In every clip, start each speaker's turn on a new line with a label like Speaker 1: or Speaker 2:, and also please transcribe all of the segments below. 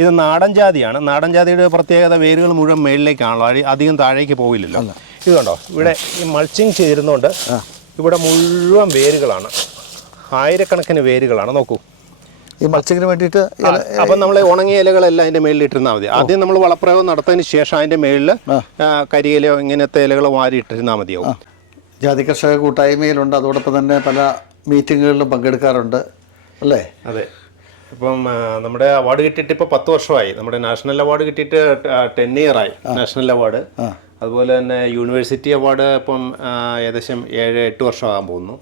Speaker 1: ഇത് നാടൻ ജാതിയാണ്. നാടൻ ജാതിയുടെ പ്രത്യേകത വേരുകൾ മുഴുവൻ മേളിലേക്കാണല്ലോ. അധികം താഴേക്ക് പോവില്ലല്ലോ. ഇത് കണ്ടോ? ഇവിടെ ഈ മൾച്ചിങ് ചെയ്തിരുന്നോണ്ട് ഇവിടെ മുഴുവൻ വേരുകളാണ്. ആയിരക്കണക്കിന് വേരുകളാണ്. നോക്കൂ.
Speaker 2: ഈ മത്സ്യത്തിന് വേണ്ടിയിട്ട്
Speaker 1: അപ്പം നമ്മൾ ഉണങ്ങിയ ഇലകളെല്ലാം അതിന്റെ മേളിൽ ഇട്ടിരുന്നാൽ മതി ആദ്യം നമ്മൾ വളപ്രയോഗം നടത്തതിന് ശേഷം അതിന്റെ മേളിൽ കരിയിലയോ ഇങ്ങനത്തെ ഇലകളോ വാരി ഇട്ടിരുന്നാൽ മതിയാവും
Speaker 2: ജാതി കർഷക കൂട്ടായ്മയിലുണ്ട്. അതോടൊപ്പം തന്നെ പല മീറ്റിങ്ങുകളിലും പങ്കെടുക്കാറുണ്ട്. അല്ലേ?
Speaker 1: അതെ. ഇപ്പം നമ്മുടെ അവാർഡ് കിട്ടിയിട്ട് ഇപ്പോൾ പത്ത് വർഷമായി. നമ്മുടെ നാഷണൽ അവാർഡ് കിട്ടിയിട്ട് ടെൻ ആയി. നാഷണൽ അവാർഡ് അതുപോലെ തന്നെ യൂണിവേഴ്സിറ്റി അവാർഡ് ഇപ്പം ഏകദേശം ഏഴ് എട്ട് വർഷമാകാൻ പോകുന്നു.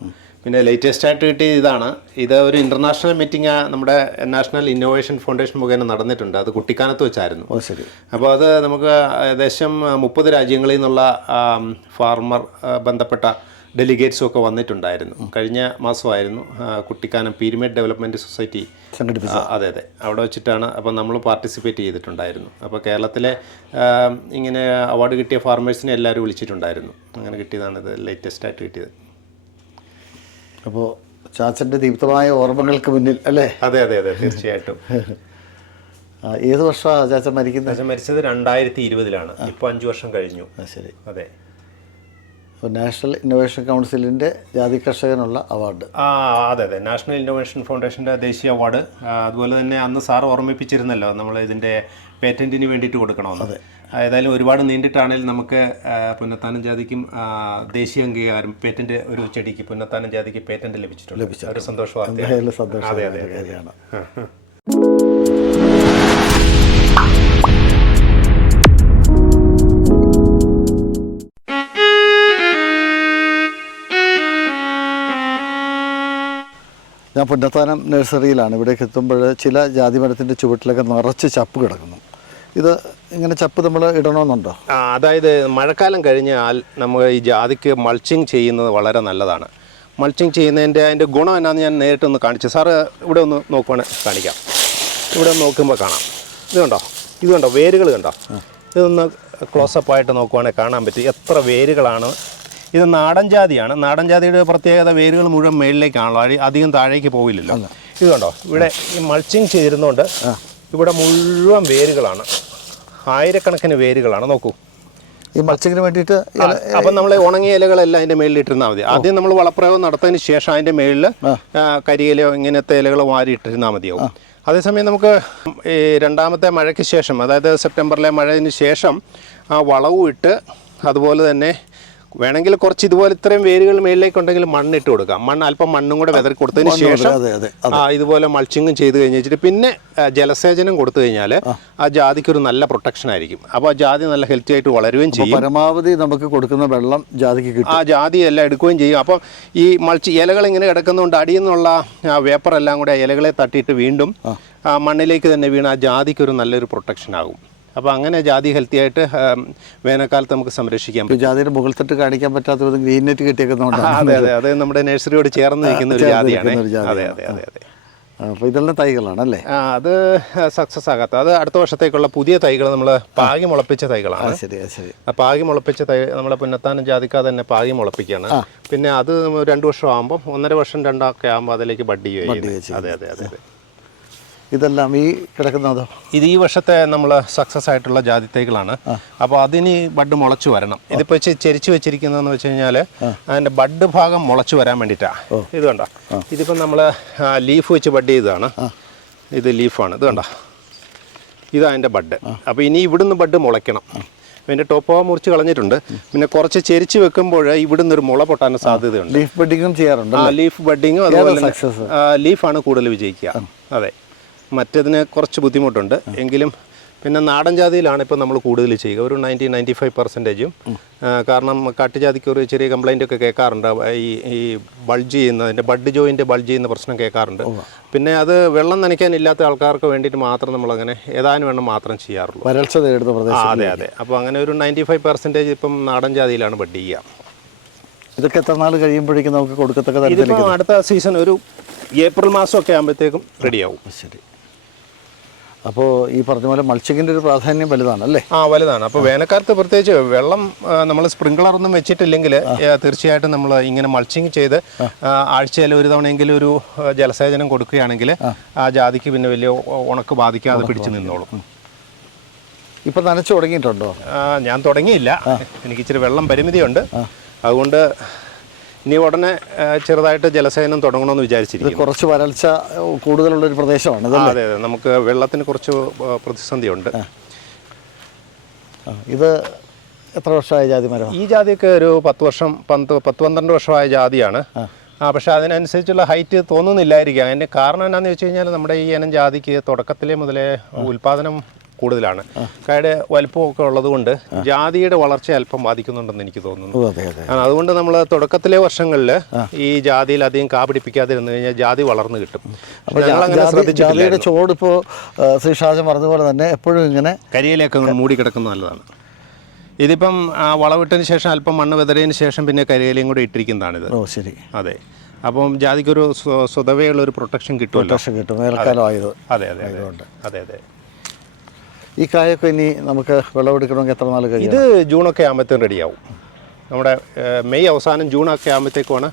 Speaker 1: പിന്നെ ലേറ്റസ്റ്റ് ആയിട്ട് കിട്ടിയ ഇതാണ്. ഇത് ഒരു ഇന്റർനാഷണൽ മീറ്റിംഗ് നമ്മുടെ നാഷണൽ ഇന്നോവേഷൻ ഫൗണ്ടേഷൻ മുഖേന നടന്നിട്ടുണ്ട്. അത് കുട്ടിക്കാനത്ത് വെച്ചായിരുന്നു.
Speaker 2: ശരി.
Speaker 1: അപ്പോൾ അത് നമുക്ക് ഏകദേശം മുപ്പത് രാജ്യങ്ങളിൽ നിന്നുള്ള ഫാർമർ ബന്ധപ്പെട്ട ഡെലിഗേറ്റ്സും ഒക്കെ വന്നിട്ടുണ്ടായിരുന്നു. കഴിഞ്ഞ മാസമായിരുന്നു കുട്ടിക്കാനം പീരിമേഡ് ഡെവലപ്മെന്റ് സൊസൈറ്റി സംഘടിപ്പിച്ചത്. അതെ അതെ. അവിടെ വെച്ചിട്ടാണ് അപ്പോൾ നമ്മൾ പാർട്ടിസിപ്പേറ്റ് ചെയ്തിട്ടുണ്ടായിരുന്നു. അപ്പോൾ കേരളത്തിലെ ഇങ്ങനെ അവാർഡ് കിട്ടിയ ഫാർമേഴ്സിനെ എല്ലാവരും വിളിച്ചിട്ടുണ്ടായിരുന്നു. അങ്ങനെ കിട്ടിയതാണ് ഇത് ലേറ്റസ്റ്റ് ആയിട്ട് കിട്ടിയത്.
Speaker 2: അപ്പോൾ ചാച്ചന്റെ ദീപ്തമായ ഓർമ്മകൾക്ക് മുന്നിൽ അല്ലേ?
Speaker 1: അതെ അതെ അതെ. തീർച്ചയായിട്ടും.
Speaker 2: ഏത് വർഷമാണ് ചാച്ചൻ മരിക്കുന്നത്?
Speaker 1: ചാച്ചൻ മരിച്ചത് രണ്ടായിരത്തി ഇരുപതിലാണ്. ഇപ്പോൾ അഞ്ച് വർഷം കഴിഞ്ഞു.
Speaker 2: ശരി.
Speaker 1: അതെ.
Speaker 2: നാഷണൽ ഇന്നോവേഷൻ കൗൺസിലിന്റെ ജാതി കർഷകനുള്ള അവാർഡ്.
Speaker 1: ആ അതെ അതെ. നാഷണൽ ഇന്നോവേഷൻ ഫൗണ്ടേഷന്റെ ദേശീയ അവാർഡ്. അതുപോലെ തന്നെ അന്ന് സാർ ഓർമ്മിപ്പിച്ചിരുന്നല്ലോ നമ്മൾ ഇതിന്റെ പേറ്റന്റിന് വേണ്ടിയിട്ട് കൊടുക്കണമെന്ന്. അതെ. ഏതായാലും ഒരുപാട് നീണ്ടിട്ടാണെങ്കിലും നമുക്ക് പുന്നത്താനം ജാതിക്കും ദേശീയ അംഗീകാരം പേറ്റന്റ് ഒരു ചെടിക്ക് പുന്നത്താനം ജാതിക്ക് പേറ്റന്റ് ലഭിച്ചിട്ടുണ്ട്. ഒരു സന്തോഷ വാർത്തയാണ്
Speaker 2: എന്തായാലും സന്തോഷം
Speaker 1: അതെ അതെ
Speaker 2: ഞാൻ പുന്നത്താനം നഴ്സറിയിലാണ്. ഇവിടേക്ക് എത്തുമ്പോൾ ചില ജാതി മരത്തിന്റെ ചുവട്ടിലൊക്കെ നിറച്ച് ചപ്പ് കിടക്കുന്നു. ഇത് ഇങ്ങനെ ചപ്പ് നമ്മൾ ഇടണമെന്നുണ്ടോ?
Speaker 1: ആ, അതായത് മഴക്കാലം കഴിഞ്ഞാൽ നമ്മൾ ഈ ജാതിക്ക് മൾച്ചിങ് ചെയ്യുന്നത് വളരെ നല്ലതാണ്. മൾച്ചിങ് ചെയ്യുന്നതിന്റെ അതിന്റെ ഗുണം എന്നാന്ന് ഞാൻ നേരിട്ടൊന്ന് കാണിച്ചു സാറ് ഇവിടെ ഒന്ന് നോക്കുവാണെങ്കിൽ കാണിക്കാം. ഇവിടെ ഒന്ന് നോക്കുമ്പോൾ കാണാം. ഇത് കണ്ടോ? ഇത് കണ്ടോ? വേരുകൾ കണ്ടോ? ഇതൊന്ന് ക്ലോസപ്പ് ആയിട്ട് നോക്കുവാണെങ്കിൽ കാണാൻ പറ്റും. എത്ര വേരുകളാണ് ഇത് നാടൻ ജാതിയാണ്. നാടൻ ജാതിയുടെ പ്രത്യേകത വേരുകൾ മുഴുവൻ മേളിലേക്കാണല്ലോ. അധികം താഴേക്ക് പോവില്ലല്ലോ. ഇത് കണ്ടോ? ഇവിടെ ഈ മൾച്ചിങ് ചെയ്തിരുന്നോണ്ട് ഇവിടെ മുഴുവൻ വേരുകളാണ്. ആയിരക്കണക്കിന് വേരുകളാണ്. നോക്കൂ.
Speaker 2: ഈ മൾച്ചിങ്ങിന് വേണ്ടിയിട്ട്
Speaker 1: അപ്പം നമ്മൾ ഉണങ്ങിയ ഇലകളെല്ലാം അതിന്റെ മേളിൽ ഇട്ടിരുന്നാൽ മതി. ആദ്യം നമ്മൾ വളപ്രയോഗം നടത്തതിന് ശേഷം അതിന്റെ മേളിൽ കരിയിലയോ ഇങ്ങനത്തെ ഇലകളോ വാരി ഇട്ടിരുന്നാൽ മതിയാവും. അതേസമയം നമുക്ക് ഈ രണ്ടാമത്തെ മഴയ്ക്ക് ശേഷം അതായത് സെപ്റ്റംബറിലെ മഴയ്ക്ക് ശേഷം ആ വളവും ഇട്ട് അതുപോലെ തന്നെ വേണമെങ്കിൽ കുറച്ച് ഇതുപോലെ ഇത്രയും വേരുകൾ ഉണ്ടെങ്കിൽ മണ്ണിട്ട് കൊടുക്കാം. മണ്ണ് അല്പം മണ്ണും കൂടെ വെതറി കൊടുത്തതിന് ശേഷം ആ ഇതുപോലെ മൾച്ചിങ്ങും ചെയ്ത് കഴിഞ്ഞ് വെച്ചിട്ട് പിന്നെ ജലസേചനം കൊടുത്തു കഴിഞ്ഞാൽ ആ. ജാതിക്ക് ഒരു നല്ല പ്രൊട്ടക്ഷൻ ആയിരിക്കും. അപ്പോൾ ആ ജാതി നല്ല ഹെൽത്തി ആയിട്ട് വളരുകയും ചെയ്യും.
Speaker 2: പരമാവധി നമുക്ക് കൊടുക്കുന്ന വെള്ളം ജാതിക്ക് കിട്ടും.
Speaker 1: ആ ജാതി എല്ലാം എടുക്കുകയും ചെയ്യും. അപ്പം ഈ മൾച്ച് ഇലകൾ ഇങ്ങനെ കിടക്കുന്നതുകൊണ്ട് അടിയിൽ നിന്നുള്ള ആ വേപ്പർ എല്ലാം കൂടെ ഇലകളെ തട്ടിയിട്ട് വീണ്ടും ആ. മണ്ണിലേക്ക് തന്നെ വീണ് ആ ജാതിക്ക് ഒരു നല്ലൊരു പ്രൊട്ടക്ഷൻ ആകും. അപ്പോൾ അങ്ങനെ ജാതി ഹെൽത്തി ആയിട്ട് വേനൽക്കാലത്ത് നമുക്ക് സംരക്ഷിക്കാൻ പറ്റും
Speaker 2: ജാതിയുടെ മുകൾ തട്ട് കാണിക്കാൻ പറ്റാത്ത ഒരു ഗ്രീൻ നെറ്റ് കിട്ടിയേക്കുന്നതുകൊണ്ട്
Speaker 1: അതെ അതെ. അതെ നമ്മുടെ നഴ്സറിയോട് ചേർന്ന് നിൽക്കുന്ന ഒരു ജാതിയാണ്. അതെ അതെ അതെ അതെ.
Speaker 2: അപ്പോൾ ഇതെല്ലാം തൈകളാണ് അല്ലേ
Speaker 1: ആ, അത് സക്സസ് ആകാത്ത അത് അടുത്ത വർഷത്തേക്കുള്ള പുതിയ തൈകൾ നമ്മൾ പാകി മുളപ്പിച്ച തൈകളാണ്.
Speaker 2: ശരി ശരി.
Speaker 1: പാകി മുളപ്പിച്ച തൈ നമ്മളെ പുന്നത്താനം ജാതിക്കാതെ തന്നെ പാകി മുളപ്പിക്കുകയാണ്. പിന്നെ അത് രണ്ട് വർഷം ആകുമ്പോൾ ഒന്നര വർഷം രണ്ടൊക്കെ ആകുമ്പോൾ അതിലേക്ക് ബഡ് ചെയ്യുകയും അതെ അതെ അതെ അതെ.
Speaker 2: ഇതെല്ലാം ഈ കിടക്കുന്നതോ
Speaker 1: ഇത് ഈ വർഷത്തെ നമ്മൾ സക്സസ് ആയിട്ടുള്ള ജാതി തൈകളാണ് അപ്പോൾ അതിന് ബഡ് മുളച്ചു വരണം. ഇതിപ്പോൾ ചെരിച്ചു വെച്ചിരിക്കുന്നതെന്ന് വെച്ച് കഴിഞ്ഞാൽ അതിന്റെ ബഡ് ഭാഗം മുളച്ചു വരാൻ വേണ്ടിയിട്ടാണ് ഇത് കണ്ടോ? ഇതിപ്പം നമ്മൾ ലീഫ് വെച്ച് ബഡ് ചെയ്തതാണ്. ഇത് ലീഫാണ് ഇത് കണ്ടോ? ഇതാ അതിന്റെ ബഡ്. അപ്പോൾ ഇനി ഇവിടുന്ന് ബഡ് മുളയ്ക്കണം. പിന്നെ ടോപ്പോ മുറിച്ച് കളഞ്ഞിട്ടുണ്ട്. പിന്നെ കുറച്ച് ചെരിച്ച് വെക്കുമ്പോൾ ഇവിടുന്ന് ഒരു മുള പൊട്ടാൻ സാധ്യതയുണ്ട്.
Speaker 2: ലീഫ് ബഡിങ്ങും ചെയ്യാറുണ്ട്
Speaker 1: ആ ലീഫ് ബഡിങ്ങും അതുപോലെ ലീഫാണ് കൂടുതൽ വിജയിക്കുക. അതെ. മറ്റതിന് കുറച്ച് ബുദ്ധിമുട്ടുണ്ട്. എങ്കിലും പിന്നെ നാടൻ ജാതിയിലാണ് ഇപ്പോൾ നമ്മൾ കൂടുതൽ ചെയ്യുക. ഒരു നയന്റി നയന്റി ഫൈവ് പെർസെന്റേജും കാരണം കാട്ടുജാതിക്ക് ഒരു ചെറിയ കംപ്ലൈന്റ് ഒക്കെ കേൾക്കാറുണ്ട്. ഈ ഈ ബൾജ് ചെയ്യുന്നതിന്റെ ബഡ് ജോയിന്റെ ബൾജ് ചെയ്യുന്ന പ്രശ്നം കേൾക്കാറുണ്ട്. പിന്നെ അത് വെള്ളം നനയ്ക്കാനില്ലാത്ത ആൾക്കാർക്ക് വേണ്ടിയിട്ട് മാത്രം നമ്മളങ്ങനെ ഏതാനും എണ്ണം മാത്രം ചെയ്യാറുള്ളൂ.
Speaker 2: വരൾച്ച നേരിടുന്ന പ്രദേശം
Speaker 1: അതെ അതെ. അപ്പോൾ അങ്ങനെ ഒരു നയന്റി ഫൈവ് പെർസെന്റേജ് ഇപ്പം നാടൻ ജാതിയിലാണ് ബഡ് ചെയ്യുക.
Speaker 2: ഇതൊക്കെ എത്ര നാൾ കഴിയുമ്പോഴേക്കും നമുക്ക് കൊടുക്കത്തക്ക തരത്തിലേക്ക്
Speaker 1: ഇതിപ്പോൾ അടുത്ത സീസൺ ഒരു ഏപ്രിൽ മാസമൊക്കെ ആകുമ്പോഴത്തേക്കും റെഡിയാവും
Speaker 2: ശരി. അപ്പോൾ ഈ പറഞ്ഞ പോലെ മൾച്ചിങ്ങിന്റെ ഒരു പ്രാധാന്യം വലുതാണ് അല്ലേ
Speaker 1: ആ വലുതാണ്. അപ്പോൾ വേനൽക്കാലത്ത് പ്രത്യേകിച്ച് വെള്ളം നമ്മൾ സ്പ്രിംഗ്ലർ ഒന്നും വെച്ചിട്ടില്ലെങ്കിൽ തീർച്ചയായിട്ടും നമ്മൾ ഇങ്ങനെ മൾച്ചിങ് ചെയ്ത് ആഴ്ചയിൽ ഒരു തവണയെങ്കിലും ഒരു ജലസേചനം കൊടുക്കുകയാണെങ്കിൽ ആ. ജാതിക്ക് പിന്നെ വലിയ ഉണക്ക് ബാധിക്കാതെ പിടിച്ചു നിന്നോളും.
Speaker 2: ഇപ്പം നനച്ചു തുടങ്ങിയിട്ടുണ്ടോ?
Speaker 1: ഞാൻ തുടങ്ങിയില്ല. എനിക്ക് ഇച്ചിരി വെള്ളം പരിമിതിയുണ്ട്. അതുകൊണ്ട് ഇനി ഉടനെ ചെറുതായിട്ട് ജലസേചനം തുടങ്ങണമെന്ന് വിചാരിച്ചിരിക്കുന്നു.
Speaker 2: കുറച്ച് വരൾച്ച കൂടുതലുള്ളൊരു പ്രദേശമാണ്
Speaker 1: ആ,
Speaker 2: ഇതല്ലേ
Speaker 1: അതെ അതെ. നമുക്ക് വെള്ളത്തിന് കുറച്ച് പ്രതിസന്ധിയുണ്ട്.
Speaker 2: ഇത് എത്ര വർഷമായ ജാതി മരം
Speaker 1: ഈ ജാതിയൊക്കെ ഒരു പത്ത് വർഷം പന്ത് പത്ത് പന്ത്രണ്ട് വർഷമായ ജാതിയാണ്. ആ. പക്ഷേ അതിനനുസരിച്ചുള്ള ഹൈറ്റ് തോന്നുന്നില്ലായിരിക്കാം. അതിന്റെ കാരണം എന്നാന്ന് വെച്ച് കഴിഞ്ഞാൽ നമ്മുടെ ഈ ഇനം ജാതിക്ക് തുടക്കത്തിലെ മുതലേ ഉൽപാദനം കൂടുതലാണ്. കായയുടെ വലുപ്പമൊക്കെ ഉള്ളതുകൊണ്ട് ജാതിയുടെ വളർച്ച അല്പം ബാധിക്കുന്നുണ്ടെന്ന് എനിക്ക് തോന്നുന്നു.
Speaker 2: അതെ അതെ
Speaker 1: ആ, അതുകൊണ്ട് നമ്മൾ തുടക്കത്തിലെ വർഷങ്ങളിൽ ഈ ജാതിയിൽ അധികം കാ പിടിപ്പിക്കാതിരുന്നു കഴിഞ്ഞാൽ ജാതി വളർന്നു കിട്ടും.
Speaker 2: ജാതിയുടെ
Speaker 1: ശ്രദ്ധിച്ചിട്ടില്ല
Speaker 2: ചോട് ഇപ്പോൾ ശ്രീ ഷാജ പറഞ്ഞതുപോലെ തന്നെ എപ്പോഴും ഇങ്ങനെ
Speaker 1: കരിയിലേക്ക് മൂടി കിടക്കുന്നത് നല്ലതാണ്. ഇതിപ്പം ആ, വളവിട്ടതിന് ശേഷം അല്പം മണ്ണ് വിതറിയതിന് ശേഷം പിന്നെ കരിയിലയും കൂടെ ഇട്ടിരിക്കുന്നതാണിത്.
Speaker 2: ഓ ശരി.
Speaker 1: അതെ. അപ്പം ജാതിക്കൊരു സ്വ- സ്വതവേയുള്ള ഒരു പ്രൊട്ടക്ഷൻ കിട്ടും
Speaker 2: പ്രൊട്ടക്ഷൻ കിട്ടും. വേനൽക്കാലം ആയത്
Speaker 1: അതെ അതെ അതെ അതെ.
Speaker 2: ഈ കായൊക്കെ ഇനി നമുക്ക് വിളവെടുക്കണമെങ്കിൽ എത്ര നാൾ കഴിയും
Speaker 1: ഇത് ജൂണൊക്കെ ആകുമ്പോഴത്തേക്കും റെഡിയാവും. നമ്മുടെ മെയ് അവസാനം ജൂണൊക്കെ ആകുമ്പോഴത്തേക്കുമാണ്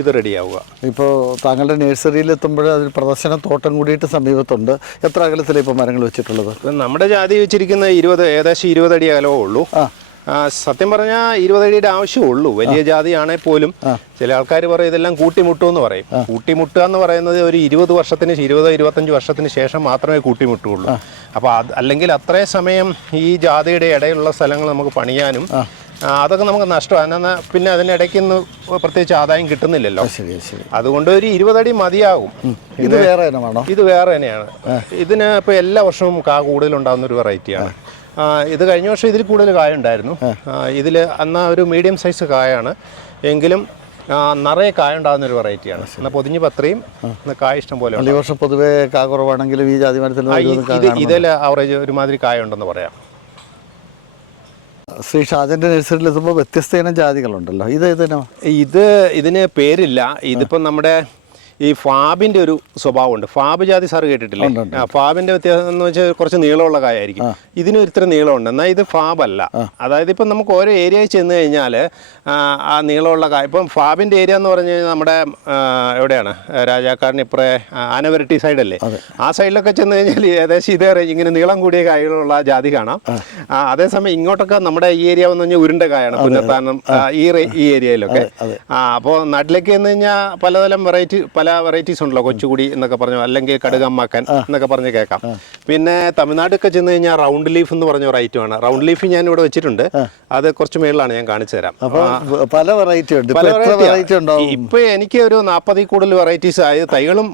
Speaker 1: ഇത് റെഡിയാവുക.
Speaker 2: ഇപ്പോൾ താങ്കളുടെ നഴ്സറിയിൽ എത്തുമ്പോൾ അതിൽ പ്രദർശന തോട്ടം കൂടിയിട്ട് സമീപത്തുണ്ട്. എത്ര അകലത്തിലാണ് ഇപ്പോൾ മരങ്ങൾ വെച്ചിട്ടുള്ളത്?
Speaker 1: നമ്മുടെ ജാതി വെച്ചിരിക്കുന്ന ഇരുപത് ഏകദേശം ഇരുപത് അടി അകലമേ ഉള്ളൂ. സത്യം പറഞ്ഞാൽ ഇരുപത് അടിയുടെ ആവശ്യമുള്ളൂ വലിയ ജാതിയാണെങ്കിൽ പോലും ചില ആൾക്കാർ പറയും ഇതെല്ലാം കൂട്ടിമുട്ടു എന്ന് പറയും. കൂട്ടിമുട്ടുക എന്ന് പറയുന്നത് ഒരു ഇരുപത് വർഷത്തിന് ഇരുപത് ഇരുപത്തഞ്ച് വർഷത്തിന് ശേഷം മാത്രമേ കൂട്ടിമുട്ടുള്ളൂ അപ്പോൾ അത് അല്ലെങ്കിൽ അത്രേ സമയം ഈ ജാതിയുടെ ഇടയിലുള്ള സ്ഥലങ്ങൾ നമുക്ക് പണിയാനും അതൊക്കെ നമുക്ക് നഷ്ടമാണ് എന്നാൽ പിന്നെ അതിനിടയ്ക്ക് ഇന്ന് പ്രത്യേകിച്ച് ആദായം കിട്ടുന്നില്ലല്ലോ.
Speaker 2: ശരി ശരി.
Speaker 1: അതുകൊണ്ട് ഒരു ഇരുപതടി മതിയാകും
Speaker 2: ഇത് വേറെ തന്നെയാണോ
Speaker 1: ഇത് വേറെ തന്നെയാണ്. ഇതിന് ഇപ്പോൾ എല്ലാ വർഷവും കാ കൂടുതലുണ്ടാകുന്ന ഒരു വെറൈറ്റിയാണ് ഇത് കഴിഞ്ഞ വർഷം ഇതിൽ കൂടുതൽ കായ ഉണ്ടായിരുന്നു. ഇതിൽ അന്ന് ഒരു മീഡിയം സൈസ് കായാണ്. എങ്കിലും നിറയെ കായ ഉണ്ടാകുന്ന ഒരു വെറൈറ്റിയാണ് എന്നാൽ പൊതിഞ്ഞ് പത്രയും കായ ഇഷ്ടം പോലെ.
Speaker 2: ഈ വർഷം പൊതുവേ കായ കുറവാണെങ്കിലും ഈ ജാതി മരത്തിൽ
Speaker 1: ഇതിൽ ആവറേജ് ഒരുമാതിരി കായ ഉണ്ടെന്ന് പറയാം.
Speaker 2: ശ്രീ ഷാജന്റെ നഴ്സറിയിൽ എത്തുമ്പോൾ വ്യത്യസ്ത ഇനം ജാതികളുണ്ടല്ലോ. ഇത്
Speaker 1: ഇത് ഇതിന് പേരില്ല. ഇതിപ്പം നമ്മുടെ ഈ ഫാബിന്റെ ഒരു സ്വഭാവമുണ്ട്. ഫാബ് ജാതി സാർ കേട്ടിട്ടില്ലേ? ആ, ഫാബിന്റെ വ്യത്യാസം എന്ന് വെച്ചാൽ കുറച്ച് നീളമുള്ള കായായിരിക്കും. ഇതിന് ഇത്ര നീളമുണ്ട്. എന്നാൽ ഇത് ഫാബ് അല്ല അതായത് ഇപ്പം നമുക്ക് ഓരോ ഏരിയയിൽ ചെന്ന് കഴിഞ്ഞാൽ ആ നീളമുള്ള കായ ഇപ്പം ഫാബിന്റെ ഏരിയ എന്ന് പറഞ്ഞു കഴിഞ്ഞാൽ നമ്മുടെ എവിടെയാണ്? രാജാക്കാരന് ഇപ്പറേ ആനവരട്ടി സൈഡല്ലേ? ആ സൈഡിലൊക്കെ ചെന്ന് കഴിഞ്ഞാൽ ഏകദേശം ഇതേ റേഞ്ച് ഇങ്ങനെ നീളം കൂടിയ കായകളുള്ള ജാതി കാണാം. അതേസമയം ഇങ്ങോട്ടൊക്കെ നമ്മുടെ ഈ ഏരിയ എന്ന് പറഞ്ഞാൽ ഉരുണ്ട കായാണ് പുന്നത്താനം ഈ ഈ ഏരിയയിലൊക്കെ. ആ അപ്പോൾ നാട്ടിലേക്ക് എന്ന് കഴിഞ്ഞാൽ പലതരം വെറൈറ്റി പല വെറൈറ്റീസ് ഉണ്ടല്ലോ കൊച്ചുകുടി എന്നൊക്കെ പറഞ്ഞു അല്ലെങ്കിൽ കടുകമ്മാക്കൻ എന്നൊക്കെ പറഞ്ഞ് കേൾക്കാം. പിന്നെ തമിഴ്നാടൊക്കെ ചെന്ന് കഴിഞ്ഞാൽ റൗണ്ട് ലീഫ് എന്ന് പറഞ്ഞ ഒരു ഐറ്റമാണ് റൗണ്ട് ലീഫ് ഞാൻ ഇവിടെ വെച്ചിട്ടുണ്ട്. അത് കുറച്ച് മേളിലാണ് ഞാൻ കാണിച്ചു തരാം.
Speaker 2: പല വെറൈറ്റി ഉണ്ട്.
Speaker 1: പല
Speaker 2: വെറൈറ്റി ഉണ്ടാവും?
Speaker 1: ഇപ്പൊ എനിക്ക് ഒരു നാൽപ്പതിൽ കൂടുതൽ വെറൈറ്റീസ് ആയത് തൈകളും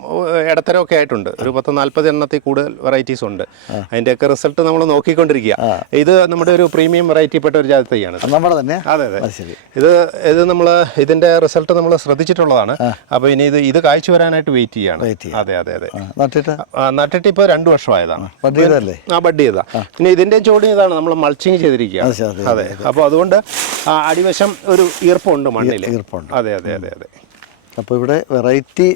Speaker 1: ഇടത്തരം ഇടത്തരമൊക്കെ ആയിട്ടുണ്ട്. ഒരു പത്ത് നാൽപ്പത് എണ്ണത്തിൽ കൂടുതൽ വെറൈറ്റീസ് ഉണ്ട്. അതിന്റെയൊക്കെ റിസൾട്ട് നമ്മൾ നോക്കിക്കൊണ്ടിരിക്കുക. ഇത് നമ്മുടെ ഒരു പ്രീമിയം വെറൈറ്റി പെട്ട ഒരു ജാതി തൈയാണ്.
Speaker 2: നമ്മുടെ തന്നെ?
Speaker 1: അതെ അതെ. ഇത് ഇത് നമ്മൾ ഇതിന്റെ റിസൾട്ട് നമ്മൾ ശ്രദ്ധിച്ചിട്ടുള്ളതാണ്. അപ്പോൾ ഇനി ഇത് ഇത് കാഴ്ച വരാനായിട്ട് വെയിറ്റ് ചെയ്യാണ്. അതെ അതെ അതെ.
Speaker 2: നട്ടിട്ട്?
Speaker 1: ഇപ്പൊ രണ്ടു ഇപ്പോൾ രണ്ട് വർഷമായതാണ്. ആ ബഡ് ചെയ്താ പിന്നെ ഇതിന്റെ ചോടി ഇതാണ് നമ്മൾ മൾച്ചിങ് ചെയ്തിരിക്കുക അതെ അപ്പോൾ അതുകൊണ്ട് ആ അടിവശം ഒരു ഈർപ്പമുണ്ട് മണ്ണിൽ.
Speaker 2: ഈർപ്പമുണ്ട്.
Speaker 1: അതെ അതെ അതെ അതെ.
Speaker 2: അപ്പോൾ ഇവിടെ വെറൈറ്റി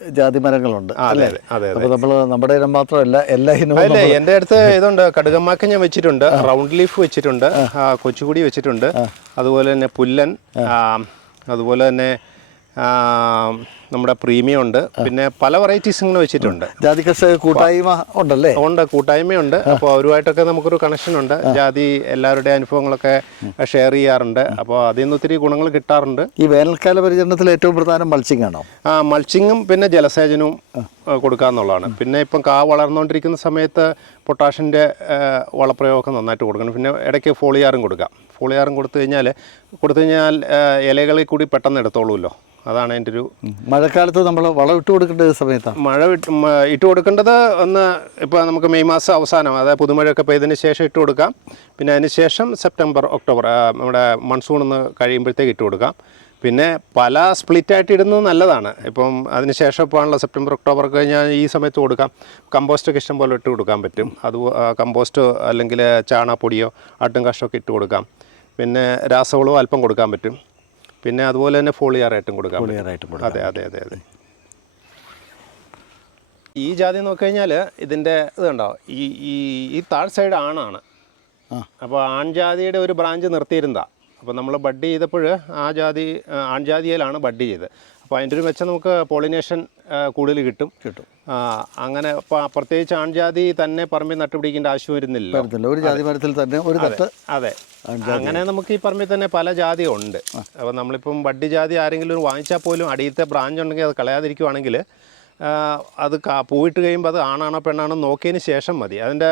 Speaker 2: ജാതി മരങ്ങളുണ്ട്
Speaker 1: അതെ അതെ
Speaker 2: അപ്പോൾ നമ്മൾ നമ്മുടെ ഇനം മാത്രമല്ല എല്ലാ ഇനവും
Speaker 1: അല്ലേ എന്റെ അടുത്ത് ഇതുണ്ട്. കടുകമാക്ക ഞാൻ വെച്ചിട്ടുണ്ട് റൗണ്ട് ലീഫ് വെച്ചിട്ടുണ്ട് കൊച്ചുകുടി വെച്ചിട്ടുണ്ട്. അതുപോലെ തന്നെ പുല്ലൻ അതുപോലെ തന്നെ നമ്മുടെ പ്രീമിയം ഉണ്ട് പിന്നെ പല വെറൈറ്റീസ് ഇങ്ങനെ വെച്ചിട്ടുണ്ട്.
Speaker 2: ജാതി കൂട്ടായ്മ ഉണ്ടല്ലേ?
Speaker 1: ഉണ്ട് കൂട്ടായ്മയുണ്ട്. അപ്പോൾ അവരുമായിട്ടൊക്കെ നമുക്കൊരു കണക്ഷൻ ഉണ്ട്. ജാതി എല്ലാവരുടെ അനുഭവങ്ങളൊക്കെ ഷെയർ ചെയ്യാറുണ്ട്. അപ്പോൾ അതിൽ നിന്ന് ഒത്തിരി ഗുണങ്ങൾ കിട്ടാറുണ്ട്.
Speaker 2: ഈ വേനൽക്കാല പരിചരണത്തിൽ ഏറ്റവും പ്രധാനം മൾച്ചിങ് ആണോ?
Speaker 1: ആ മൾച്ചിങ്ങും പിന്നെ ജലസേചനവും കൊടുക്കാന്നുള്ളതാണ്. പിന്നെ ഇപ്പം കാ വളർന്നുകൊണ്ടിരിക്കുന്ന സമയത്ത് പൊട്ടാഷിന്റെ വളപ്രയോഗമൊക്കെ നന്നായിട്ട് കൊടുക്കണം. പിന്നെ ഇടയ്ക്ക് ഫോളിയാറും കൊടുക്കാം. ഫോളിയാറും കൊടുത്തു കഴിഞ്ഞാൽ കൊടുത്തു കഴിഞ്ഞാൽ ഇലകളിൽ കൂടി പെട്ടെന്ന് എടുത്തോളൂല്ലോ. അതാണ് എന്റെ ഒരു
Speaker 2: മഴക്കാലത്ത് നമ്മൾ വളം ഇട്ട് കൊടുക്കേണ്ട സമയത്താണ്.
Speaker 1: മഴ ഇട്ട് കൊടുക്കേണ്ടത് ഒന്ന് ഇപ്പോൾ നമുക്ക് മെയ് മാസം അവസാനം അതായത് പുതുമഴയൊക്കെ പെയ്തതിന് ശേഷം ഇട്ട് കൊടുക്കാം. പിന്നെ അതിന് ശേഷം സെപ്റ്റംബർ ഒക്ടോബർ നമ്മുടെ മൺസൂൺ ഒന്ന് കഴിയുമ്പോഴത്തേക്ക് ഇട്ട് കൊടുക്കാം. പിന്നെ പല സ്പ്ലിറ്റായിട്ട് ഇടുന്നത് നല്ലതാണ്. ഇപ്പം അതിന് ശേഷം ഇപ്പോൾ സെപ്റ്റംബർ ഒക്ടോബർ കഴിഞ്ഞാൽ ഈ സമയത്ത് കൊടുക്കാം. കമ്പോസ്റ്റൊക്കെ ഇഷ്ടം പോലെ ഇട്ട് കൊടുക്കാൻ പറ്റും. അത് കമ്പോസ്റ്റോ അല്ലെങ്കിൽ ചാണകപ്പൊടിയോ ആട്ടും കാഷ്ടമൊക്കെ ഇട്ട് കൊടുക്കാം. പിന്നെ രാസവളവും അല്പം കൊടുക്കാൻ പറ്റും. പിന്നെ അതുപോലെ തന്നെ ഫോളിയാറായിട്ടും കൊടുക്കാം.
Speaker 2: ഫോളിയാറായിട്ടും ആയിട്ടും കൊടുക്കാം.
Speaker 1: അതെ അതെ അതെ അതെ. ഈ ജാതി നോക്കിക്കഴിഞ്ഞാൽ ഇതിന്റെ ഇത് കണ്ടോ? ഈ ഈ ഈ താഴ് സൈഡ് ആണാണ്. അപ്പോൾ ആൺജാതിയുടെ ഒരു ബ്രാഞ്ച് നിർത്തിയിരുന്നതാണ് അപ്പോൾ നമ്മൾ ബഡ് ചെയ്തപ്പോൾ ആ ജാതി ആൺജാതിയിലാണ് ബഡ് ചെയ്തത്. അപ്പോൾ അതിന്റെ ഒരു മെച്ചം നമുക്ക് പോളിനേഷൻ കൂടുതൽ കിട്ടും.
Speaker 2: കിട്ടും.
Speaker 1: അങ്ങനെ പ്രത്യേകിച്ച് ആൺജാതി തന്നെ പറമ്പിൽ നട്ടുപിടിക്കേണ്ട ആവശ്യം വരുന്നില്ല.
Speaker 2: ഒരു ജാതി മരത്തിൽ തന്നെ ഒരു തട്ട്
Speaker 1: അതെ. അങ്ങനെ നമുക്ക് ഈ പറമ്പിൽ തന്നെ പല ജാതി ഉണ്ട്. അപ്പോൾ നമ്മളിപ്പം വഡ്ഡി ജാതി ആരെങ്കിലും വാങ്ങിച്ചാൽ പോലും അടിയത്തെ ബ്രാഞ്ച് ഉണ്ടെങ്കിൽ അത് കളയാതിരിക്കുവാണെങ്കിൽ അത് കാ പൂവിട്ട് കഴിയുമ്പോൾ അത് ആണാണോ പെണ്ണാണോ നോക്കിയതിന് ശേഷം മതി. അതിന്റെ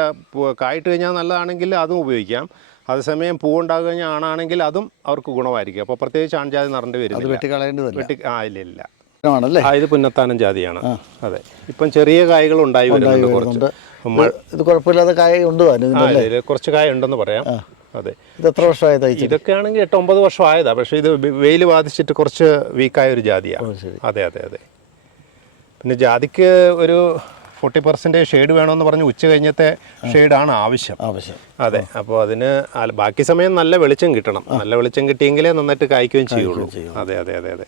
Speaker 1: കായിട്ട് കഴിഞ്ഞാൽ നല്ലതാണെങ്കിൽ അതും ഉപയോഗിക്കാം. അതേസമയം പൂവുണ്ടാകുക കഴിഞ്ഞാൽ ആണാണെങ്കിൽ അതും അവർക്ക് ഗുണമായിരിക്കും. അപ്പോൾ പ്രത്യേകിച്ച് ആൺജാതി നിറണ്ട്
Speaker 2: അത്
Speaker 1: വരുന്നില്ല.
Speaker 2: വെട്ടിക്കളയേണ്ടതല്ല.
Speaker 1: വെട്ടി ആ ഇല്ല ഇല്ല.
Speaker 2: ആണല്ലേ
Speaker 1: ആ ഇത് പുന്നത്താനം ജാതിയാണ്. അതെ. ഇപ്പം ചെറിയ കായകൾ ഉണ്ടായി വരുന്നുണ്ട് കുറച്ച്.
Speaker 2: ഇത് കുഴപ്പമില്ലാതെ കായ ഉണ്ട്
Speaker 1: കുറച്ച് കായ ഉണ്ടെന്ന് പറയാം. അതെ.
Speaker 2: ഇത് എത്ര വർഷമായി തയ്ച്ചു
Speaker 1: ഇതൊക്കെ ആണെങ്കിൽ എട്ട് ഒമ്പത് വർഷം ആയതാ പക്ഷേ ഇത് വെയിൽ ബാധിച്ചിട്ട് കുറച്ച് വീക്കായ ഒരു ജാതിയാണ് അതെ അതെ അതെ. പിന്നെ ജാതിക്ക് ഒരു ഫോർട്ടി പെർസെന്റേജ് ഷെയ്ഡ് വേണമെന്ന് പറഞ്ഞ് ഉച്ച കഴിഞ്ഞത്തെ ഷെയ്ഡാണ് ആവശ്യം.
Speaker 2: ആവശ്യം.
Speaker 1: അതെ അപ്പോൾ അതിന് ബാക്കി സമയം നല്ല വെളിച്ചം കിട്ടണം. നല്ല വെളിച്ചം കിട്ടിയെങ്കിലേ നന്നായിട്ട് കായ്ക്കുകയും ചെയ്യുള്ളൂ. അതെ അതെ അതെ അതെ.